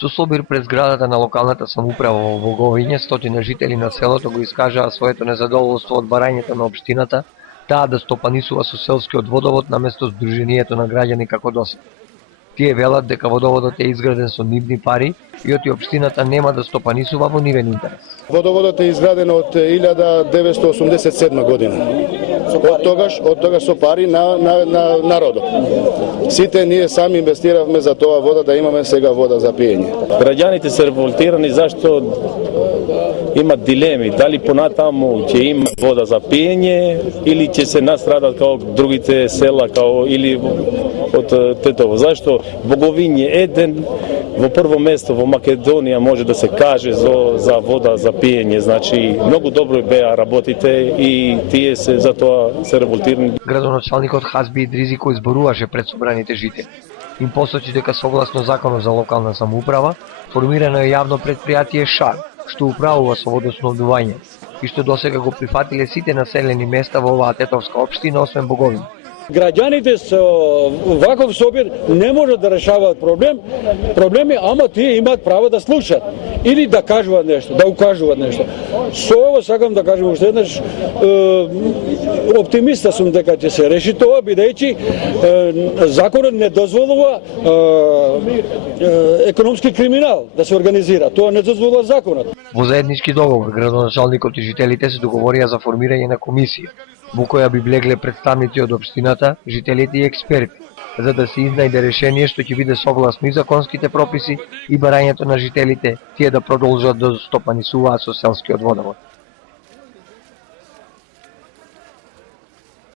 Со собир пред зградата на локалната самоуправа во Боговиње, стотина жители на селото го искажаа своето незадоволство од барањето на општината, таа да стопанисува со селскиот водовод наместо Сдруженијето на граѓани како досега. Тие велат дека водоводот е изграден со нивни пари и оти општината нема да стопанисува во нивен интерес. Водоводот е изграден од 1987 година. Од тогаш со пари на народот. Сите ние сами инвестиравме за тоа вода да имаме сега вода за пиење. Граѓаните се револтирани зашто имат дилеми, дали понатаму ќе има вода за пиење или ќе се настрадат како другите села или од Тетово. Зашто Боговиње еден во прво место во Македонија може да се каже за вода за пиење, значи многу добро беа работите и тие се за тоа се револтирани. Градоначалникот Хазби Идризико изборуваше пред собраните жители. Им посочи дека согласно законот за локална самоуправа формирано е јавно предпријатие ШАР, што управува со водоснабдување и што досега го прифатиле сите населени места во оваа тетовска општина освен Боговиње. Граѓаните со ваков собир не можат да решаваат проблеми, ама тие имаат право да слушаат или да кажуваат нешто, да укажуваат нешто. Со ово сакам да кажам уште еднаш, оптимиста сум дека ќе се реши тоа, бидејќи законот не дозволува економски криминал да се организира. Тоа не дозволува законот. Во заеднички договор градоначалникот и жителите се договорија за формирање на комисија, во која би влегле представници од општината, жителите и експерти, за да се изнајде решение што ќе биде согласно и законските прописи и барањето на жителите, тие да продолжат да стопанисуваат со селскиот водовод.